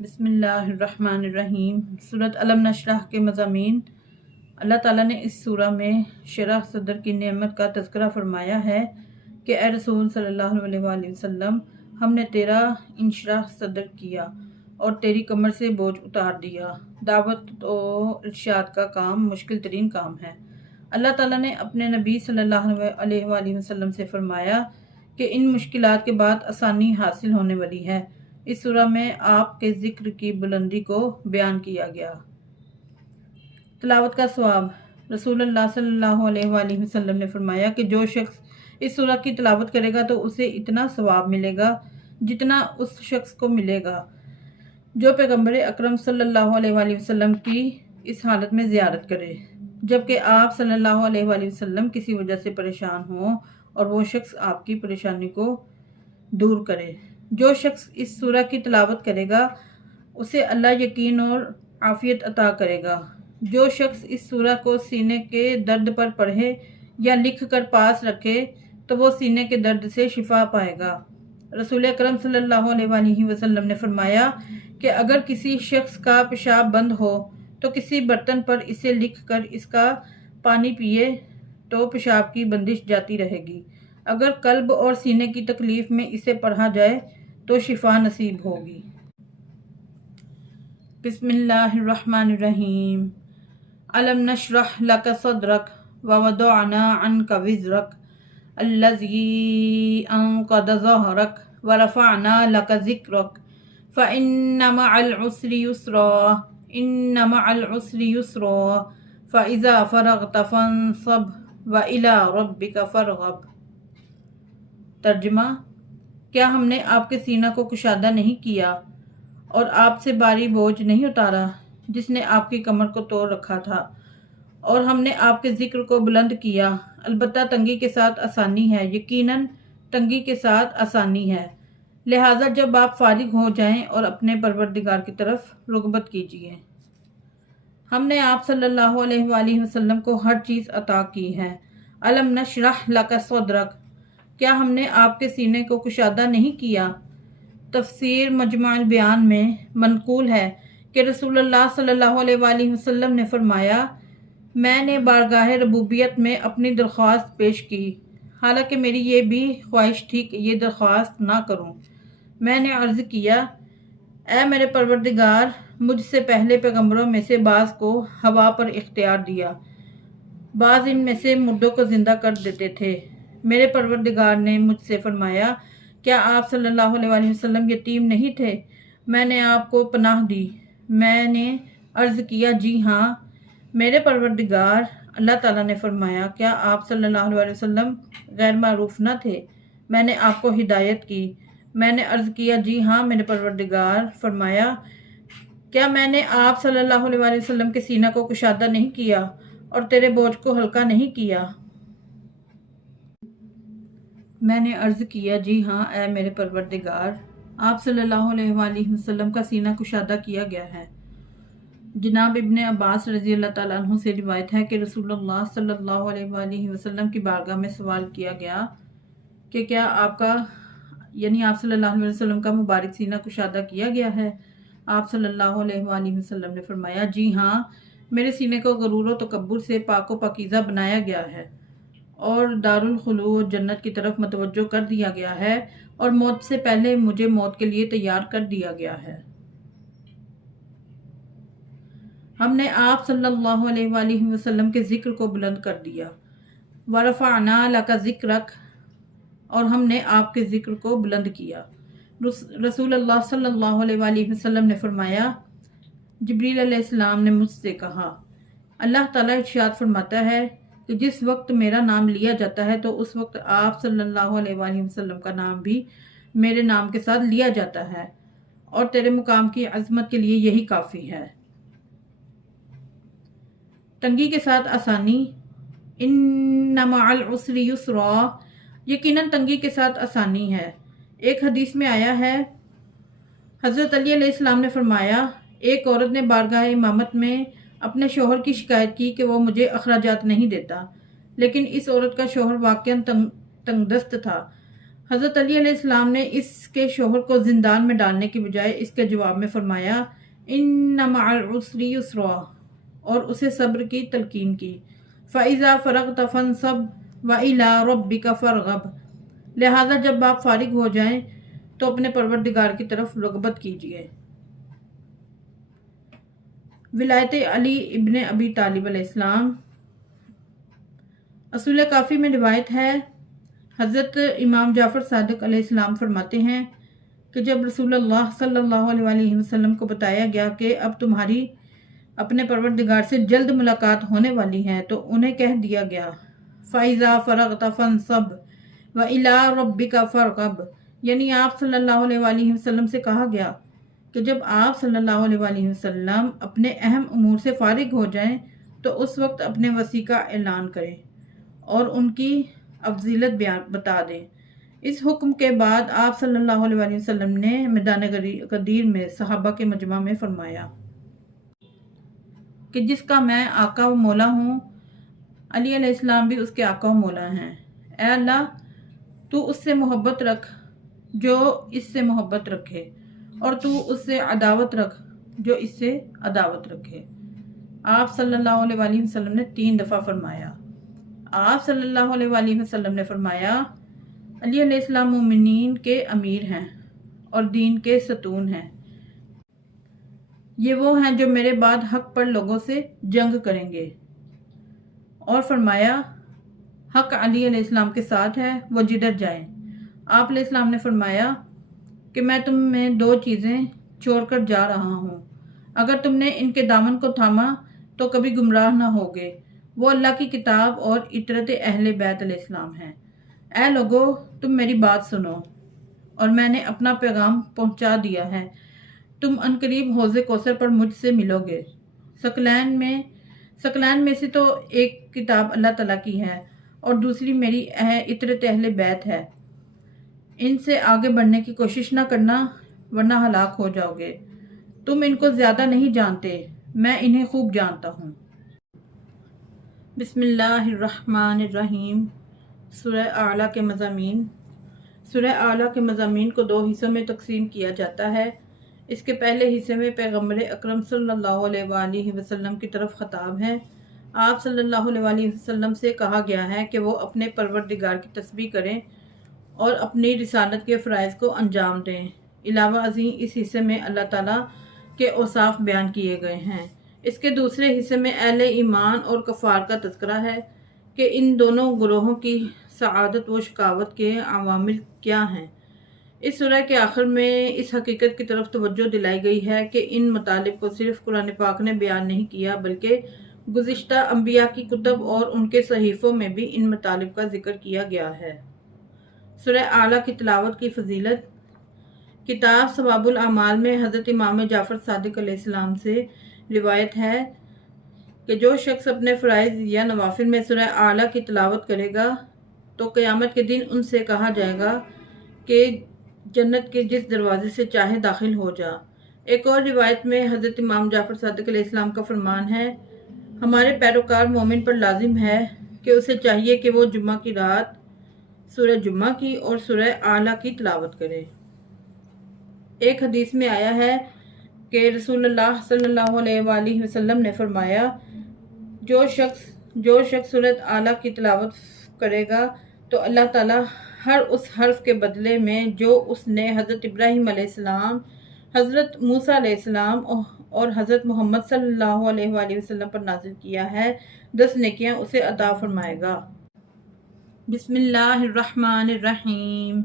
بسم اللہ الرحمن الرحیم۔ سورۃ علم نشرح کے مضامین۔ اللہ تعالیٰ نے اس سورہ میں شرح صدر کی نعمت کا تذکرہ فرمایا ہے کہ اے رسول صلی اللہ علیہ وآلہ وسلم، ہم نے تیرا انشراح صدر کیا اور تیری کمر سے بوجھ اتار دیا۔ دعوت و ارشاد کا کام مشکل ترین کام ہے۔ اللہ تعالیٰ نے اپنے نبی صلی اللہ علیہ وآلہ وسلم سے فرمایا کہ ان مشکلات کے بعد آسانی حاصل ہونے والی ہے۔ اس سورہ میں آپ کے ذکر کی بلندی کو بیان کیا گیا۔ تلاوت کا ثواب۔ رسول اللہ صلی اللہ علیہ وآلہ وسلم نے فرمایا کہ جو شخص اس سورہ کی تلاوت کرے گا تو اسے اتنا ثواب ملے گا جتنا اس شخص کو ملے گا جو پیغمبر اکرم صلی اللہ علیہ وآلہ وسلم کی اس حالت میں زیارت کرے جبکہ آپ صلی اللہ علیہ وآلہ وسلم کسی وجہ سے پریشان ہوں اور وہ شخص آپ کی پریشانی کو دور کرے۔ جو شخص اس سورہ کی تلاوت کرے گا اسے اللہ یقین اور عافیت عطا کرے گا۔ جو شخص اس سورہ کو سینے کے درد پر پڑھے یا لکھ کر پاس رکھے تو وہ سینے کے درد سے شفا پائے گا۔ رسول اکرم صلی اللہ علیہ وآلہ وسلم نے فرمایا کہ اگر کسی شخص کا پیشاب بند ہو تو کسی برتن پر اسے لکھ کر اس کا پانی پیے تو پیشاب کی بندش جاتی رہے گی۔ اگر قلب اور سینے کی تکلیف میں اسے پڑھا جائے تو شفا نصیب ہوگی۔ بسم اللہ الرحمن الرحیم۔ علم نشرح لک صدرک ووضعنا عنک وزرک الذی انقض ظہرک ورفعنا لک ذکرک فإن مع العسر یسرا ان مع العسر یسرا فإذا فرغت فانصب وإلی ربک فارغب۔ ترجمہ: کیا ہم نے آپ کے سینہ کو کشادہ نہیں کیا اور آپ سے بھاری بوجھ نہیں اتارا جس نے آپ کی کمر کو توڑ رکھا تھا، اور ہم نے آپ کے ذکر کو بلند کیا۔ البتہ تنگی کے ساتھ آسانی ہے، یقیناً تنگی کے ساتھ آسانی ہے، لہٰذا جب آپ فارغ ہو جائیں اور اپنے پروردگار کی طرف رغبت کیجیے۔ ہم نے آپ صلی اللہ علیہ وآلہ وسلم کو ہر چیز عطا کی ہے۔ علم نشرح لک صدرک، کیا ہم نے آپ کے سینے کو کشادہ نہیں کیا؟ تفسیر مجمع البیان میں منقول ہے کہ رسول اللہ صلی اللہ علیہ وآلہ وسلم نے فرمایا، میں نے بارگاہ ربوبیت میں اپنی درخواست پیش کی، حالانکہ میری یہ بھی خواہش تھی کہ یہ درخواست نہ کروں۔ میں نے عرض کیا، اے میرے پروردگار، مجھ سے پہلے پیغمبروں میں سے بعض کو ہوا پر اختیار دیا، بعض ان میں سے مردوں کو زندہ کر دیتے تھے۔ میرے پروردگار نے مجھ سے فرمایا، کیا آپ صلی اللہ علیہ وآلہ وسلم یتیم نہیں تھے؟ میں نے آپ کو پناہ دی۔ میں نے عرض کیا، جی ہاں میرے پروردگار۔ اللہ تعالیٰ نے فرمایا، کیا آپ صلی اللہ علیہ وسلم غیر معروف نہ تھے؟ میں نے آپ کو ہدایت کی۔ میں نے عرض کیا، جی ہاں میرے پروردگار۔ فرمایا، کیا میں نے آپ صلی اللہ علیہ وآلہ وسلم کے سینہ کو کشادہ نہیں کیا اور تیرے بوجھ کو ہلکا نہیں کیا؟ میں نے عرض کیا، جی ہاں اے میرے پروردگار۔ آپ صلی اللہ علیہ وآلہ وسلم کا سینہ کشادہ کیا گیا ہے۔ جناب ابن عباس رضی اللہ تعالیٰ عنہ سے روایت ہے کہ رسول اللہ صلی اللہ علیہ وآلہ وسلم کی بارگاہ میں سوال کیا گیا کہ کیا آپ کا آپ صلی اللہ علیہ وسلم کا مبارک سینہ کشادہ کیا گیا ہے؟ آپ صلی اللہ علیہ وآلہ وسلم نے فرمایا، جی ہاں میرے سینے کو غرور و تکبر سے پاک و پاکیزہ بنایا گیا ہے اور دارالخلود جنت کی طرف متوجہ کر دیا گیا ہے، اور موت سے پہلے مجھے موت کے لیے تیار کر دیا گیا ہے۔ ہم نے آپ صلی اللہ علیہ وآلہ وسلم کے ذکر کو بلند کر دیا۔ ورفعنا لک ذکرک، اور ہم نے آپ کے ذکر کو بلند کیا۔ رسول اللہ صلی اللہ علیہ وآلہ وسلم نے فرمایا، جبریل علیہ السلام نے مجھ سے کہا، اللہ تعالیٰ ارشاد فرماتا ہے کہ جس وقت میرا نام لیا جاتا ہے تو اس وقت آپ صلی اللہ علیہ وآلہ وسلم کا نام بھی میرے نام کے ساتھ لیا جاتا ہے، اور تیرے مقام کی عظمت کے لیے یہی کافی ہے۔ تنگی کے ساتھ آسانی۔ ان مع العسر یسرا، یقیناً تنگی کے ساتھ آسانی ہے۔ ایک حدیث میں آیا ہے، حضرت علی علیہ السلام نے فرمایا، ایک عورت نے بارگاہ امامت میں اپنے شوہر کی شکایت کی کہ وہ مجھے اخراجات نہیں دیتا، لیکن اس عورت کا شوہر واقعاً تنگ دست تھا۔ حضرت علی علیہ السلام نے اس کے شوہر کو زندان میں ڈالنے کے بجائے اس کے جواب میں فرمایا ان مع العسر یسرا، اور اسے صبر کی تلقین کی۔ فَإِذَا فَرَغْتَ فَانْصَبْ وَإِلَىٰ رَبِّكَ فَارْغَب، لہذا جب آپ فارغ ہو جائیں تو اپنے پروردگار کی طرف رغبت کیجیے۔ ولایت علی ابن ابی طالب علیہ السلام۔ اصول کافی میں روایت ہے، حضرت امام جعفر صادق علیہ السلام فرماتے ہیں کہ جب رسول اللہ صلی اللہ علیہ وآلہ وسلم کو بتایا گیا کہ اب تمہاری اپنے پروردگار سے جلد ملاقات ہونے والی ہے تو انہیں کہہ دیا گیا فَإِذَا فَرَغْتَ فَانْصَبْ وَإِلَىٰ رَبِّكَ فَارْغَب، یعنی آپ صلی اللہ علیہ وآلہ وسلم سے کہا گیا کہ جب آپ صلی اللہ علیہ وآلہ وسلم اپنے اہم امور سے فارغ ہو جائیں تو اس وقت اپنے وصی کا اعلان کریں اور ان کی افضیلت بتا دیں۔ اس حکم کے بعد آپ صلی اللہ علیہ وآلہ وسلم نے میدان غدیر میں صحابہ کے مجمع میں فرمایا کہ جس کا میں آقا و مولا ہوں، علی علیہ السلام بھی اس کے آقا و مولا ہیں۔ اے اللہ، تو اس سے محبت رکھ جو اس سے محبت رکھے، اور تو اس سے عداوت رکھ جو اس سے عداوت رکھے۔ آپ صلی اللہ علیہ وآلہ وسلم نے 3 دفعہ فرمایا۔ آپ صلی اللہ علیہ وآلہ وسلم نے فرمایا علی علیہ السلام مومنین کے امیر ہیں اور دین کے ستون ہیں، یہ وہ ہیں جو میرے بعد حق پر لوگوں سے جنگ کریں گے۔ اور فرمایا حق علی علیہ السلام کے ساتھ ہے، وہ جدھر جائیں۔ آپ علیہ السلام نے فرمایا کہ میں تم میں 2 چیزیں چھوڑ کر جا رہا ہوں، اگر تم نے ان کے دامن کو تھاما تو کبھی گمراہ نہ ہوگے، وہ اللہ کی کتاب اور اطرت اہل بیت علیہ السلام ہیں۔ اے لوگو، تم میری بات سنو، اور میں نے اپنا پیغام پہنچا دیا ہے، تم عنقریب حوض کوثر پر مجھ سے ملو گے۔ ثقلین میں سے تو ایک کتاب اللہ تعالیٰ کی ہے اور دوسری میری اطرت اہل بیت ہے، ان سے آگے بڑھنے کی کوشش نہ کرنا ورنہ ہلاک ہو جاؤ گے۔ تم ان کو زیادہ نہیں جانتے، میں انہیں خوب جانتا ہوں۔ بسم اللہ الرحمن الرحیم۔ سورہ اعلیٰ کے مضامین۔ سورہ اعلیٰ کے مضامین کو 2 حصوں میں تقسیم کیا جاتا ہے۔ اس کے پہلے حصے میں پیغمبر اکرم صلی اللہ علیہ وآلہ وسلم کی طرف خطاب ہے۔ آپ صلی اللہ علیہ وآلہ وسلم سے کہا گیا ہے کہ وہ اپنے پروردگار کی تسبیح کریں اور اپنی رسالت کے فرائض کو انجام دیں۔ علاوہ ازیں اس حصے میں اللہ تعالیٰ کے اوصاف بیان کیے گئے ہیں۔ اس کے دوسرے حصے میں اہل ایمان اور کفار کا تذکرہ ہے کہ ان دونوں گروہوں کی سعادت و شقاوت کے عوامل کیا ہیں۔ اس سورہ کے آخر میں اس حقیقت کی طرف توجہ دلائی گئی ہے کہ ان مطالب کو صرف قرآن پاک نے بیان نہیں کیا بلکہ گزشتہ انبیاء کی کتب اور ان کے صحیفوں میں بھی ان مطالب کا ذکر کیا گیا ہے۔ سورہ اعلیٰ کی تلاوت کی فضیلت۔ کتاب ثواب الاعمال میں حضرت امام جعفر صادق علیہ السلام سے روایت ہے کہ جو شخص اپنے فرائض یا نوافل میں سورہ اعلیٰ کی تلاوت کرے گا تو قیامت کے دن ان سے کہا جائے گا کہ جنت کے جس دروازے سے چاہے داخل ہو جا۔ ایک اور روایت میں حضرت امام جعفر صادق علیہ السلام کا فرمان ہے، ہمارے پیروکار مومن پر لازم ہے کہ اسے چاہیے کہ وہ جمعہ کی رات سورہ جمعہ کی اور سورہ اعلیٰ کی تلاوت کرے۔ ایک حدیث میں آیا ہے کہ رسول اللہ صلی اللہ علیہ وآلہ وسلم نے فرمایا جو شخص سورہ اعلیٰ کی تلاوت کرے گا تو اللہ تعالیٰ ہر اس حرف کے بدلے میں جو اس نے حضرت ابراہیم علیہ السلام، حضرت موسیٰ علیہ السلام اور حضرت محمد صلی اللہ علیہ وآلہ وسلم پر نازل کیا ہے 10 نیکیاں اسے عطا فرمائے گا۔ بسم اللہ الرحمن الرحیم۔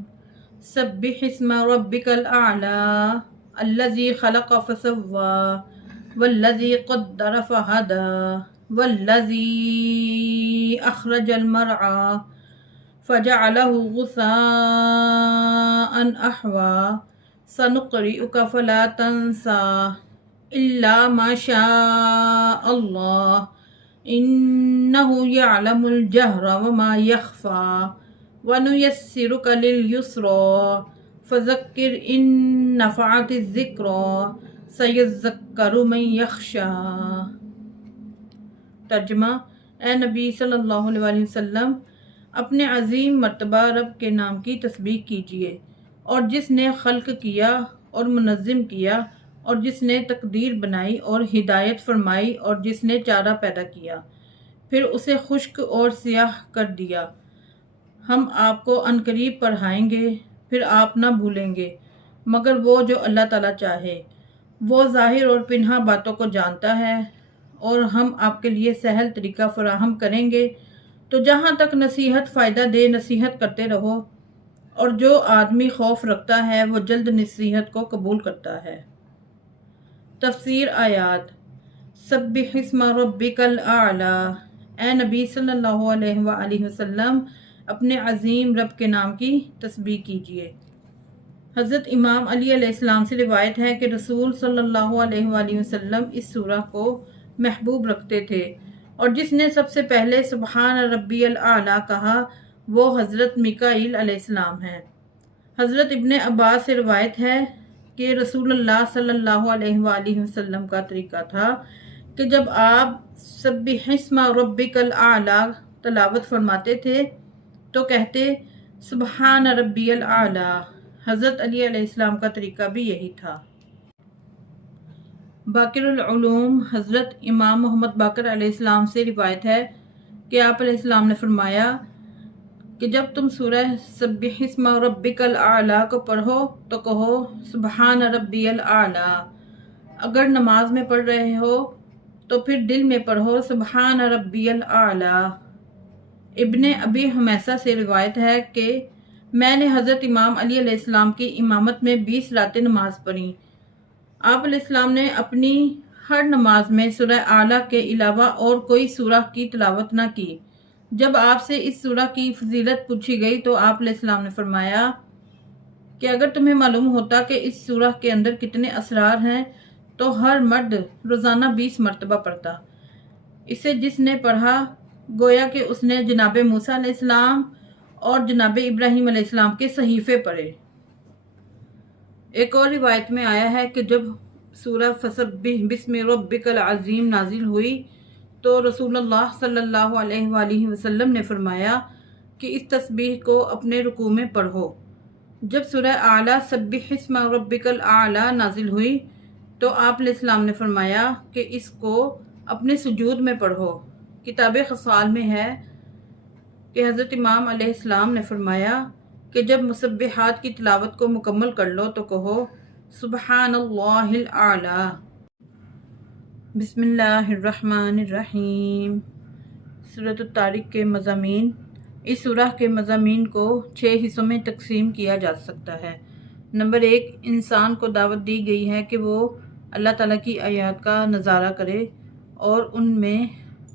سبح اسم ربک الاعلی الذی خلق فسوی والذی قدر فہدی والذی اخرج المرعی فجعلہ غثاء احوی سنقرئک فلا تنسى الا ما شاء اللہ انہ یعلم الجہر وما یخفی وَنُيَسِّرُكَ لِلْيُسْرَىٰ فَذَكِّرْ إِن نَّفَعَتِ الذِّكْرَىٰ سَيَذَّكَّرُ مَن يَخْشَىٰ۔ ترجمہ: اے نبی صلی اللہ علیہ وسلم، اپنے عظیم مرتبہ رب کے نام کی تسبیح کیجیے، اور جس نے خلق کیا اور منظم کیا، اور جس نے تقدیر بنائی اور ہدایت فرمائی، اور جس نے چارہ پیدا کیا پھر اسے خشک اور سیاہ کر دیا۔ ہم آپ کو عنقریب پڑھائیں گے، پھر آپ نہ بھولیں گے مگر وہ جو اللہ تعالیٰ چاہے۔ وہ ظاہر اور پنہاں باتوں کو جانتا ہے، اور ہم آپ کے لیے سہل طریقہ فراہم کریں گے۔ تو جہاں تک نصیحت فائدہ دے نصیحت کرتے رہو، اور جو آدمی خوف رکھتا ہے وہ جلد نصیحت کو قبول کرتا ہے۔ تفسیر آیات۔ سبح اسم ربک الاعلی، اے نبی صلی اللہ علیہ وآلہ وسلم اپنے عظیم رب کے نام کی تسبیح کیجیے۔ حضرت امام علی علیہ السلام سے روایت ہے کہ رسول صلی اللہ علیہ وآلہ وسلم اس سورہ کو محبوب رکھتے تھے، اور جس نے سب سے پہلے سبحان ربی الاعلی کہا وہ حضرت میکائیل علیہ السلام ہیں۔ حضرت ابن عباس سے روایت ہے کہ رسول اللہ صلی اللہ علیہ وآلہ وسلم کا طریقہ تھا کہ جب آپ سبح اسم ربک الاعلی تلاوت فرماتے تھے تو کہتے سبحان ربی الاعلی۔ حضرت علی علیہ السلام کا طریقہ بھی یہی تھا۔ باقر العلوم حضرت امام محمد باقر علیہ السلام سے روایت ہے کہ آپ علیہ السلام نے فرمایا کہ جب تم سورہ سبح اسم ربک الاعلی کو پڑھو تو کہو سبحان ربی الاعلی۔ اگر نماز میں پڑھ رہے ہو تو پھر دل میں پڑھو سبحان ربی الاعلی۔ ابن ابی حمیسہ سے روایت ہے کہ میں نے حضرت امام علی علیہ السلام کی امامت میں 20 راتیں نماز پڑھی۔ آپ علیہ السلام نے اپنی ہر نماز میں سورہ اعلیٰ کے علاوہ اور کوئی سورہ کی تلاوت نہ کی۔ جب آپ سے اس سورہ کی فضیلت پوچھی گئی تو آپ علیہ السلام نے فرمایا کہ اگر تمہیں معلوم ہوتا کہ اس سورہ کے اندر کتنے اسرار ہیں تو ہر مرد روزانہ 20 مرتبہ پڑھتا۔ اسے جس نے پڑھا گویا کہ اس نے جناب موسیٰ علیہ السلام اور جناب ابراہیم علیہ السلام کے صحیفے پڑھے۔ ایک اور روایت میں آیا ہے کہ جب سورہ فسبح بسم ربک العظیم نازل ہوئی تو رسول اللہ صلی اللہ علیہ وآلہ وسلم نے فرمایا کہ اس تسبیح کو اپنے رکوع میں پڑھو۔ جب سورہ اعلیٰ سبح اسم ربک الاعلی نازل ہوئی تو آپ علیہ السلام نے فرمایا کہ اس کو اپنے سجود میں پڑھو۔ کتاب خصال میں ہے کہ حضرت امام علیہ السلام نے فرمایا کہ جب مسبحات کی تلاوت کو مکمل کر لو تو کہو سبحان اللہ الاعلی۔ بسم اللہ الرحمن الرحیم۔ سورۃ الطارق کے مضامین۔ اس سورہ کے مضامین کو 6 حصوں میں تقسیم کیا جا سکتا ہے۔ نمبر 1، انسان کو دعوت دی گئی ہے کہ وہ اللہ تعالیٰ کی آیات کا نظارہ کرے اور ان میں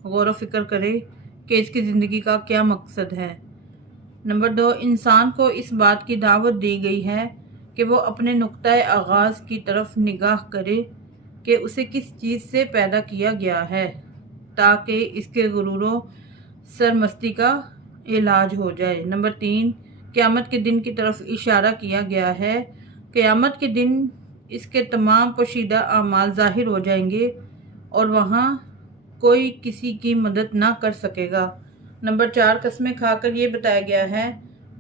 غور و فکر کرے کہ اس کی زندگی کا کیا مقصد ہے۔ نمبر 2، انسان کو اس بات کی دعوت دی گئی ہے کہ وہ اپنے نقطۂ آغاز کی طرف نگاہ کرے کہ اسے کس چیز سے پیدا کیا گیا ہے تاکہ اس کے غرور و سرمستی کا علاج ہو جائے۔ نمبر 3، قیامت کے دن کی طرف اشارہ کیا گیا ہے۔ قیامت کے دن اس کے تمام پوشیدہ اعمال ظاہر ہو جائیں گے اور وہاں کوئی کسی کی مدد نہ کر سکے گا۔ نمبر 4، قسمیں کھا کر یہ بتایا گیا ہے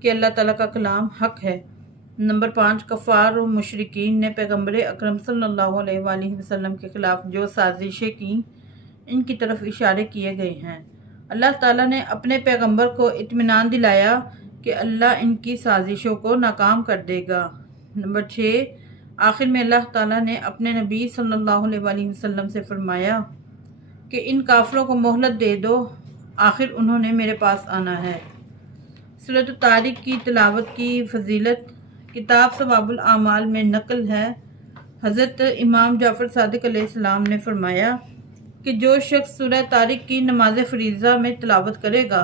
کہ اللہ تعالیٰ کا کلام حق ہے۔ نمبر 5، کفار و مشرکین نے پیغمبر اکرم صلی اللہ علیہ وآلہ وسلم کے خلاف جو سازشیں کیں ان کی طرف اشارے کیے گئے ہیں۔ اللہ تعالیٰ نے اپنے پیغمبر کو اطمینان دلایا کہ اللہ ان کی سازشوں کو ناکام کر دے گا۔ نمبر 6، آخر میں اللہ تعالیٰ نے اپنے نبی صلی اللہ علیہ وآلہ وسلم سے فرمایا کہ ان کافروں کو مہلت دے دو، آخر انہوں نے میرے پاس آنا ہے۔ سورۃ الطارق کی تلاوت کی فضیلت کتاب ثواب الاعمال میں نقل ہے۔ حضرت امام جعفر صادق علیہ السلام نے فرمایا کہ جو شخص سورہ طارق کی نماز فریضہ میں تلاوت کرے گا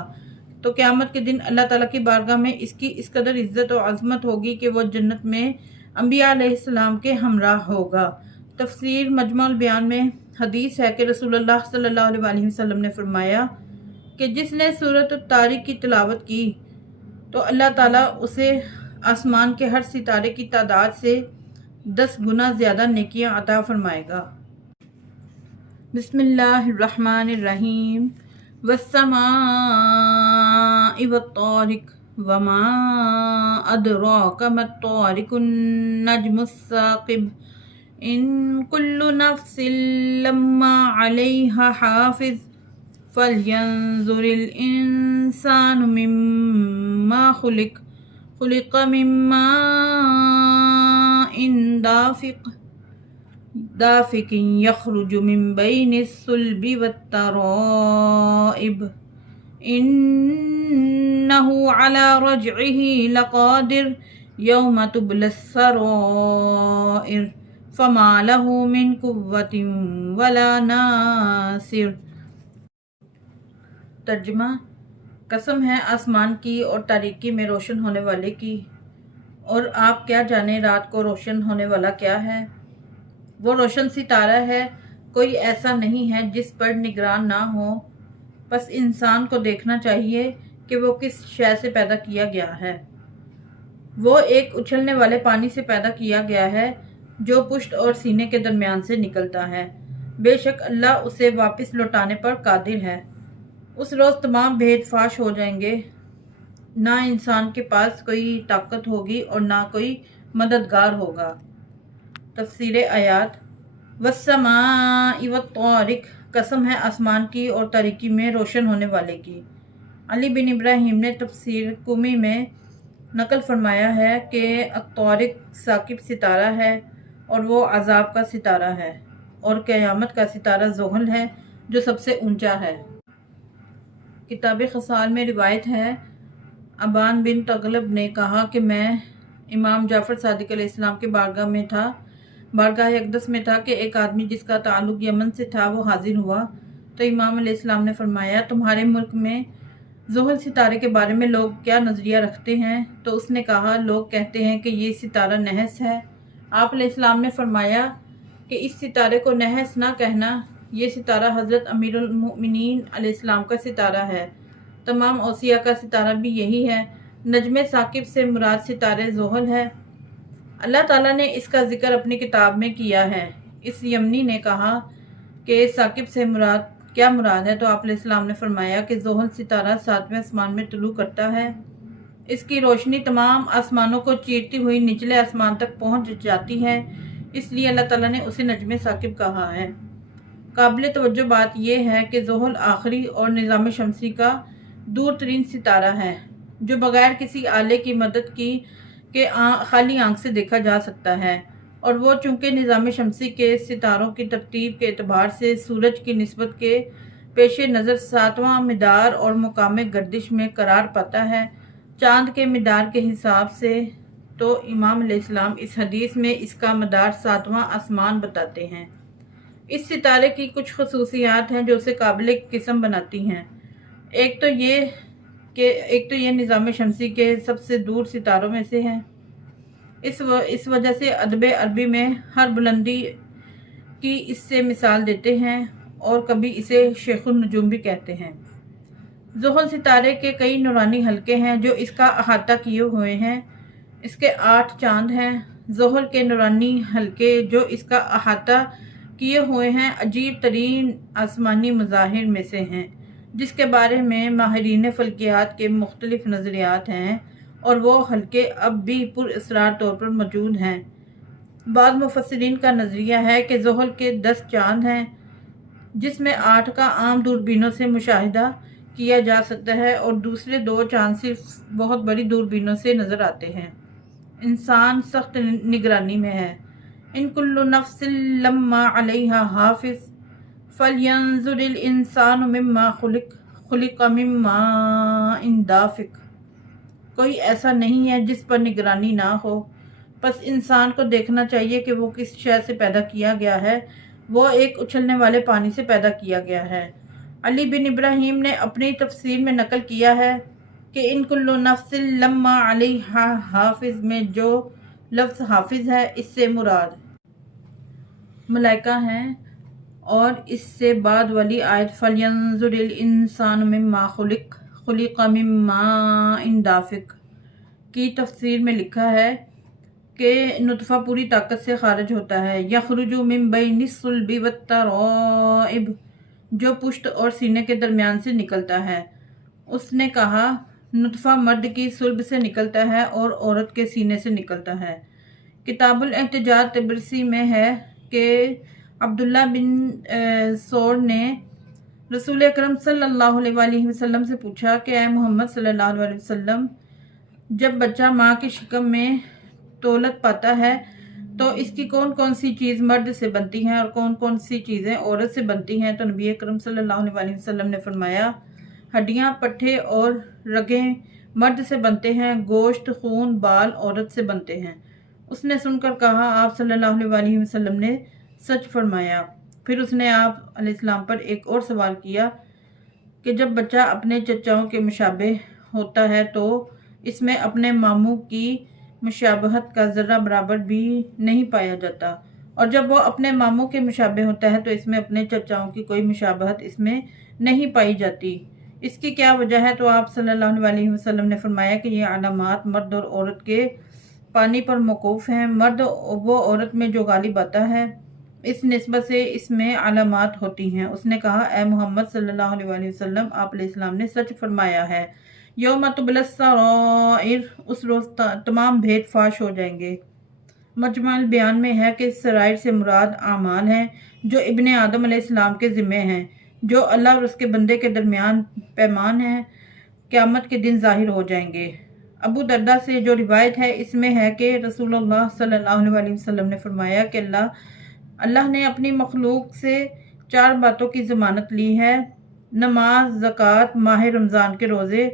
تو قیامت کے دن اللہ تعالیٰ کی بارگاہ میں اس کی اس قدر عزت و عظمت ہوگی کہ وہ جنت میں انبیاء علیہ السلام کے ہمراہ ہوگا۔ تفسیر مجمع البیان میں حدیث ہے کہ رسول اللہ صلی اللہ علیہ وآلہ وسلم نے فرمایا کہ جس نے سورۃ الطارق کی تلاوت کی تو اللہ تعالیٰ اسے آسمان کے ہر ستارے کی تعداد سے 10 گنا زیادہ نیکیاں عطا فرمائے گا۔ بسم اللہ الرحمن الرحیم۔ والسماء والطارق وما أدراك ما الطارق النجم الثاقب إن كل نفس لما عليها حافظ فلينظر الإنسان مما خلق من ماء دافق يخرج من بين الصلب والترائب إنه على رجعه لقادر يوم تبلى السرائر فما له من قوة ولا ناصر۔ ترجمہ: قسم ہے آسمان کی اور تاریکی میں روشن ہونے والے کی، اور آپ کیا جانیں رات کو روشن ہونے والا کیا ہے؟ وہ روشن ستارہ ہے، کوئی ایسا نہیں ہے جس پر نگران نہ ہو۔ بس انسان کو دیکھنا چاہیے کہ وہ کس شے سے پیدا کیا گیا ہے۔ وہ ایک اچھلنے والے پانی سے پیدا کیا گیا ہے جو پشت اور سینے کے درمیان سے نکلتا ہے۔ بے شک اللہ اسے واپس لوٹانے پر قادر ہے۔ اس روز تمام بھید فاش ہو جائیں گے، نہ انسان کے پاس کوئی طاقت ہوگی اور نہ کوئی مددگار ہوگا۔ تفسیر آیات: والسماء والطارق، قسم ہے آسمان کی اور تاریکی میں روشن ہونے والے کی۔ علی بن ابراہیم نے تفسیر قمی میں نقل فرمایا ہے کہ الطارق ثاقب ستارہ ہے اور وہ عذاب کا ستارہ ہے، اور قیامت کا ستارہ زحل ہے جو سب سے اونچا ہے۔ کتاب خصال میں روایت ہے، ابان بن تغلب نے کہا کہ میں امام جعفر صادق علیہ السلام کے بارگاہ اقدس میں تھا کہ ایک آدمی جس کا تعلق یمن سے تھا وہ حاضر ہوا، تو امام علیہ السلام نے فرمایا، تمہارے ملک میں زحل ستارے کے بارے میں لوگ کیا نظریہ رکھتے ہیں؟ تو اس نے کہا، لوگ کہتے ہیں کہ یہ ستارہ نحس ہے۔ آپ علیہ السلام نے فرمایا کہ اس ستارے کو نحس نہ کہنا، یہ ستارہ حضرت امیر المؤمنین علیہ السلام کا ستارہ ہے۔ تمام اوصیاء کا ستارہ بھی یہی ہے۔ نجم ثاقب سے مراد ستارے زحل ہے۔ اللہ تعالیٰ نے اس کا ذکر اپنی کتاب میں کیا ہے۔ اس یمنی نے کہا کہ ثاقب سے کیا مراد ہے؟ تو آپ علیہ السلام نے فرمایا کہ زحل ستارہ 7ویں آسمان میں طلوع کرتا ہے، اس کی روشنی تمام آسمانوں کو چیرتی ہوئی نچلے آسمان تک پہنچ جاتی ہے، اس لیے اللہ تعالیٰ نے اسے نجم ثاقب کہا ہے۔ قابل توجہ بات یہ ہے کہ زحل آخری اور نظام شمسی کا دور ترین ستارہ ہے جو بغیر کسی آلے کی مدد کے خالی آنکھ سے دیکھا جا سکتا ہے، اور وہ چونکہ نظام شمسی کے ستاروں کی ترتیب کے اعتبار سے سورج کی نسبت کے پیش نظر 7واں مدار اور مقام گردش میں قرار پاتا ہے چاند کے مدار کے حساب سے، تو امام علیہ السلام اس حدیث میں اس کا مدار 7واں آسمان بتاتے ہیں۔ اس ستارے کی کچھ خصوصیات ہیں جو اسے قابل قسم بناتی ہیں۔ ایک تو یہ نظام شمسی کے سب سے دور ستاروں میں سے ہے۔ اس وجہ سے ادب عربی میں ہر بلندی کی اس سے مثال دیتے ہیں، اور کبھی اسے شیخ النجوم بھی کہتے ہیں۔ زحل ستارے کے کئی نورانی حلقے ہیں جو اس کا احاطہ کیے ہوئے ہیں۔ اس کے 8 چاند ہیں۔ زحل کے نورانی حلقے جو اس کا احاطہ کیے ہوئے ہیں عجیب ترین آسمانی مظاہر میں سے ہیں، جس کے بارے میں ماہرین فلکیات کے مختلف نظریات ہیں، اور وہ حلقے اب بھی پر اسرار طور پر موجود ہیں۔ بعض مفسرین کا نظریہ ہے کہ زحل کے 10 چاند ہیں، جس میں 8 کا عام دوربینوں سے مشاہدہ کیا جا سکتا ہے، اور دوسرے 2 چاند صرف بہت بڑی دوربینوں سے نظر آتے ہیں۔ انسان سخت نگرانی میں ہے۔ ان کل نفس لما علیہا حافظ فلینظر الانسان مما خلق من ماء دافق، کوئی ایسا نہیں ہے جس پر نگرانی نہ ہو، پس انسان کو دیکھنا چاہیے کہ وہ کس شے سے پیدا کیا گیا ہے۔ وہ ایک اچھلنے والے پانی سے پیدا کیا گیا ہے۔ علی بن ابراہیم نے اپنی تفسیر میں نقل کیا ہے کہ ان کل نفس لما علیہا حافظ میں جو لفظ حافظ ہے اس سے مراد ملائکہ ہیں، اور اس سے بعد والی آیت فَلْيَنظُرِ الْإِنسَانُ مِمَّا خُلِقَ مِن مَّاءٍ دَافِقٍ کی تفسیر میں لکھا ہے کہ نطفہ پوری طاقت سے خارج ہوتا ہے، یخرج من بین الصلب والترائب، جو پشت اور سینے کے درمیان سے نکلتا ہے۔ اس نے کہا نطفہ مرد کی صلب سے نکلتا ہے اور عورت کے سینے سے نکلتا ہے۔ کتاب الاحتجاج طبرسی میں ہے کہ عبداللہ بن سعود نے رسول اکرم صلی اللہ علیہ وآلہ وسلم سے پوچھا کہ اے محمد صلی اللہ علیہ وسلم، جب بچہ ماں کی شکم میں طولت پاتا ہے تو اس کی کون کون سی چیز مرد سے بنتی ہیں اور کون کون سی چیزیں عورت سے بنتی ہیں؟ تو نبی اکرم صلی اللہ علیہ وآلہ وسلم نے فرمایا، ہڈیاں، پٹھے اور رگیں مرد سے بنتے ہیں، گوشت، خون، بال عورت سے بنتے ہیں۔ اس نے سن کر کہا، آپ صلی اللہ علیہ وآلہ وسلم نے سچ فرمایا۔ پھر اس نے آپ علیہ السلام پر ایک اور سوال کیا کہ جب بچہ اپنے چچاؤں کے مشابہ ہوتا ہے تو اس میں اپنے ماموں کی مشابہت کا ذرہ برابر بھی نہیں پایا جاتا، اور جب وہ اپنے ماموں کے مشابہ ہوتا ہے تو اس میں اپنے چچاؤں کی کوئی مشابہت اس میں نہیں پائی جاتی۔ اس کی کیا وجہ ہے؟ تو آپ صلی اللہ علیہ وسلم نے فرمایا کہ یہ علامات مرد اور عورت کے پانی پر موقوف ہیں۔ مرد وہ عورت میں جو غالب آتا ہے، اس نسبت سے اس میں علامات ہوتی ہیں۔ اس نے کہا، اے محمد صلی اللہ علیہ وآلہ وسلم، آپ علیہ السلام نے سچ فرمایا ہے۔ یوم تبلی السرائر، اس روز تمام بھید فاش ہو جائیں گے۔ مجمع البیان میں ہے کہ سرائر سے مراد اعمال ہیں جو ابن آدم علیہ السلام کے ذمے ہیں، جو اللہ اور اس کے بندے کے درمیان پیمان ہیں، قیامت کے دن ظاہر ہو جائیں گے۔ ابو دردہ سے جو روایت ہے اس میں ہے کہ رسول اللہ صلی اللہ علیہ وسلم نے فرمایا کہ اللہ نے اپنی مخلوق سے 4 باتوں کی ضمانت لی ہے: نماز، زکوٰۃ، ماہ رمضان کے روزے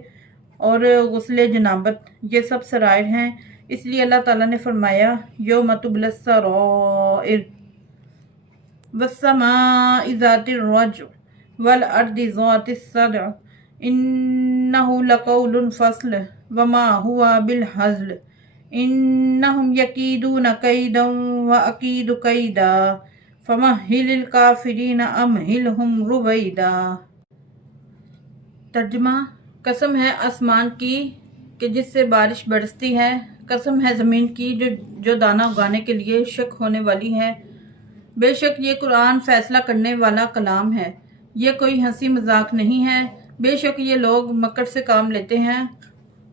اور غسل جنابت۔ یہ سب سرائر ہیں، اس لیے اللہ تعالیٰ نے فرمایا، یوم تبلی السرائر والسماء ذات الرجع والارض ذات الصدع انہ لقول فصل وما هو بالہزل انہم یکیدون کیدا واکید کیدا فمہل الکافرین امہلہم رویدا۔ ترجمہ: قسم ہے آسمان کی کہ جس سے بارش برستی ہے، قسم ہے زمین کی جو دانہ اگانے کے لیے شک ہونے والی ہے۔ بے شک یہ قرآن فیصلہ کرنے والا کلام ہے، یہ کوئی ہنسی مذاق نہیں ہے۔ بے شک یہ لوگ مکر سے کام لیتے ہیں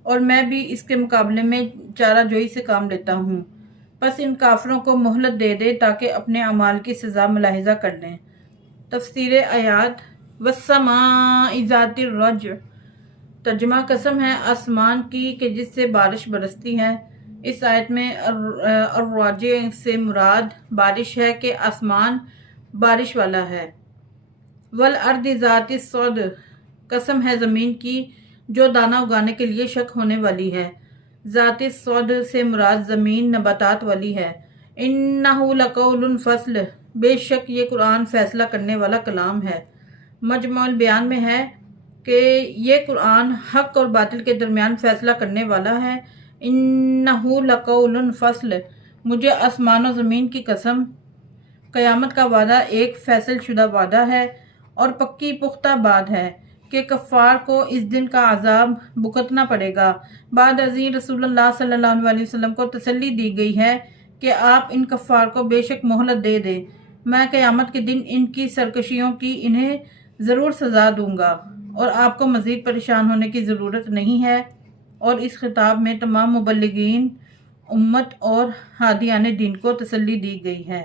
اور میں بھی اس کے مقابلے میں چارہ جوئی سے کام لیتا ہوں۔ پس ان کافروں کو مہلت دے دے تاکہ اپنے اعمال کی سزا ملاحظہ کر لیں۔ تفسیر آیات: والسماء ذات الرجع، ترجمہ: قسم ہے آسمان کی کہ جس سے بارش برستی ہے۔ اس آیت میں الراجع سے مراد بارش ہے کہ آسمان بارش والا ہے۔ والارض ذات الصدع، قسم ہے زمین کی جو دانہ اگانے کے لیے شک ہونے والی ہے۔ ذات الصدع سے مراد زمین نباتات والی ہے۔ انہ لقول فصل، بے شک یہ قرآن فیصلہ کرنے والا کلام ہے۔ مجمع البیان میں ہے کہ یہ قرآن حق اور باطل کے درمیان فیصلہ کرنے والا ہے۔ انہ لقول فصل، مجھے آسمان و زمین کی قسم، قیامت کا وعدہ ایک فیصل شدہ وعدہ ہے اور پکی پختہ بات ہے کہ کفار کو اس دن کا عذاب بھگتنا پڑے گا۔ بعد ازیں رسول اللہ صلی اللہ علیہ وسلم کو تسلی دی گئی ہے کہ آپ ان کفار کو بے شک مہلت دے دیں، میں قیامت کے دن ان کی سرکشیوں کی انہیں ضرور سزا دوں گا اور آپ کو مزید پریشان ہونے کی ضرورت نہیں ہے۔ اور اس خطاب میں تمام مبلغین امت اور ہادیان دین کو تسلی دی گئی ہے۔